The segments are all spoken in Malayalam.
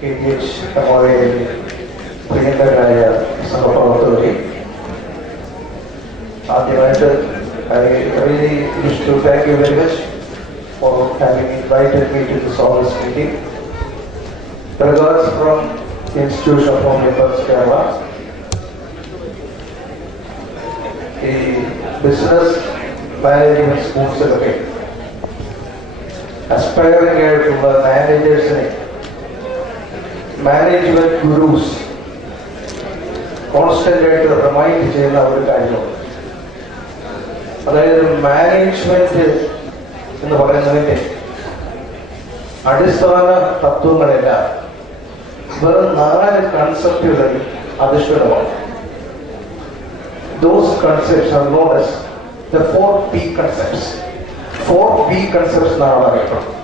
KTH Memorial പ്രിയങ്കരായ സഹപ്രവർത്തകരെ, ആദ്യമായിട്ട് I really wish to thank you very much for having invited me to this August meeting. Regards from the Institution of Homeopathy Kerala. The business management schools ഒക്കെ aspiring ആയിട്ടുള്ള മാനേജേഴ്സിനെ മാനേജ്മെന്റ് ഗുരൂസ് കോൺസ്റ്റന്റ് ആയിട്ട് റിമൈൻഡ് ചെയ്യുന്ന ഒരു കാര്യമാണ്. അതായത് മാനേജ്മെന്റ് എന്ന് പറയുന്നതിന്റെ അടിസ്ഥാന തത്വങ്ങളെല്ലാം വെറും 4 കൺസെപ്റ്റുകളിൽ അധിഷ്ഠിതമാണ്. Those concepts are known as the 4P concepts. 4P concepts എന്നാണ് അറിയപ്പെടുന്നത്.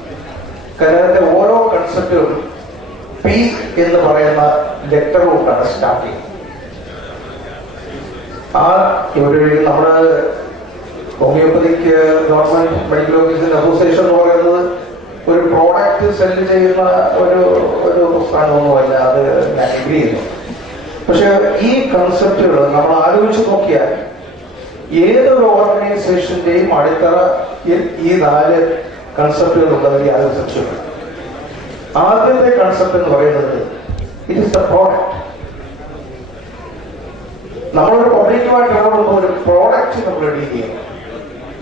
കാരണം ഓരോ കൺസെപ്റ്റും പി എന്ന് പറയുന്ന ലെറ്റർ കൊണ്ടാണ് സ്റ്റാർട്ട് ചെയ്യുന്നത്. നമ്മുടെ ഹോമിയോപ്പതിക് ഗവൺമെന്റ് മെഡിക്കൽ ഓഫീസിന്റെ അസോസിയേഷൻ എന്ന് പറയുന്നത് ഒരു പ്രോഡക്റ്റ് സെല് ചെയ്യുന്ന ഒരു സ്ഥാനമൊന്നുമല്ല. അത് ഞാൻ എഗ്രി ചെയ്യുന്നു. പക്ഷെ ഈ കൺസെപ്റ്റുകൾ നമ്മൾ ആലോചിച്ച് നോക്കിയാൽ ഏതൊരു ഓർഗനൈസേഷന്റെയും അടിത്തറ ഈ 4 കൺസെപ്റ്റുകൾ ഉള്ളതിൽ യാതൊരു സംശയമില്ല. ആദ്യത്തെ കൺസെപ്റ്റ് എന്ന് പറയുന്നത് ഇറ്റ് ഇസ് ദ പ്രോഡക്റ്റ്. നമ്മളൊരു പബ്ലിക്കുമായിട്ട് ഇടപെടുമ്പോൾ ഒരു പ്രോഡക്റ്റ് നമ്മൾ ഡീൽ ചെയ്യണം.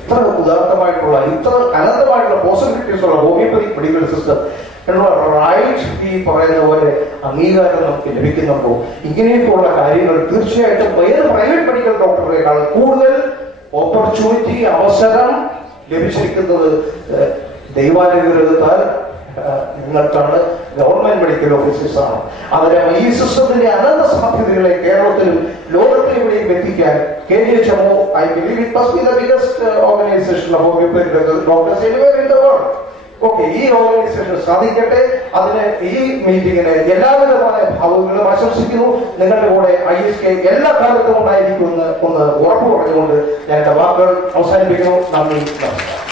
ഇത്ര ഉദാത്തമായിട്ടുള്ള ഇത്ര അനന്തമായിട്ടുള്ള പോസിബിലിറ്റീസ് ഉള്ള ഹോമിയോപ്പതിക് മെഡിക്കൽ സിസ്റ്റം എന്നുള്ള റൈറ്റ് ഈ പറയുന്ന പോലെ അംഗീകാരം നമുക്ക് ലഭിക്കുന്നുണ്ടോ? ഇങ്ങനെയൊക്കെയുള്ള കാര്യങ്ങൾ തീർച്ചയായിട്ടും ഏത് പ്രൈവറ്റ് മെഡിക്കൽ ഡോക്ടറേക്കാൾ കൂടുതൽ ഓപ്പർച്യൂണിറ്റി അവസരം ലഭിച്ചിരിക്കുന്നത് ദൈവാനുഗ്രഹത്താൽ നിങ്ങൾക്കാണ്, ഗവൺമെന്റ് മെഡിക്കൽ ഓഫീസേഴ്സാണ്. അതിന് ഈ സിസ്റ്റത്തിന്റെ അനന്ത സാധ്യതകളെ കേരളത്തിലും ലോകത്തിലെവിടെയും എത്തിക്കാൻ KGHMO, I believe it must be the biggest organization of homeopathic doctors anywhere in the world. Okay, ഈ ഓർഗനൈസേഷൻ സാധിക്കട്ടെ. അതിന് ഈ മീറ്റിങ്ങിന് എല്ലാവിധമായ ഭാവങ്ങളും ആശംസിക്കുന്നു. നിങ്ങളുടെ കൂടെ ISK എല്ലാ കാലത്തും ഉണ്ടായിരിക്കുമെന്ന് ഒന്ന് ഉറപ്പു പറഞ്ഞുകൊണ്ട് ഞാൻ എന്റെ വാക്കുകൾ അവസാനിപ്പിക്കുന്നു. നന്ദി, നമസ്കാരം.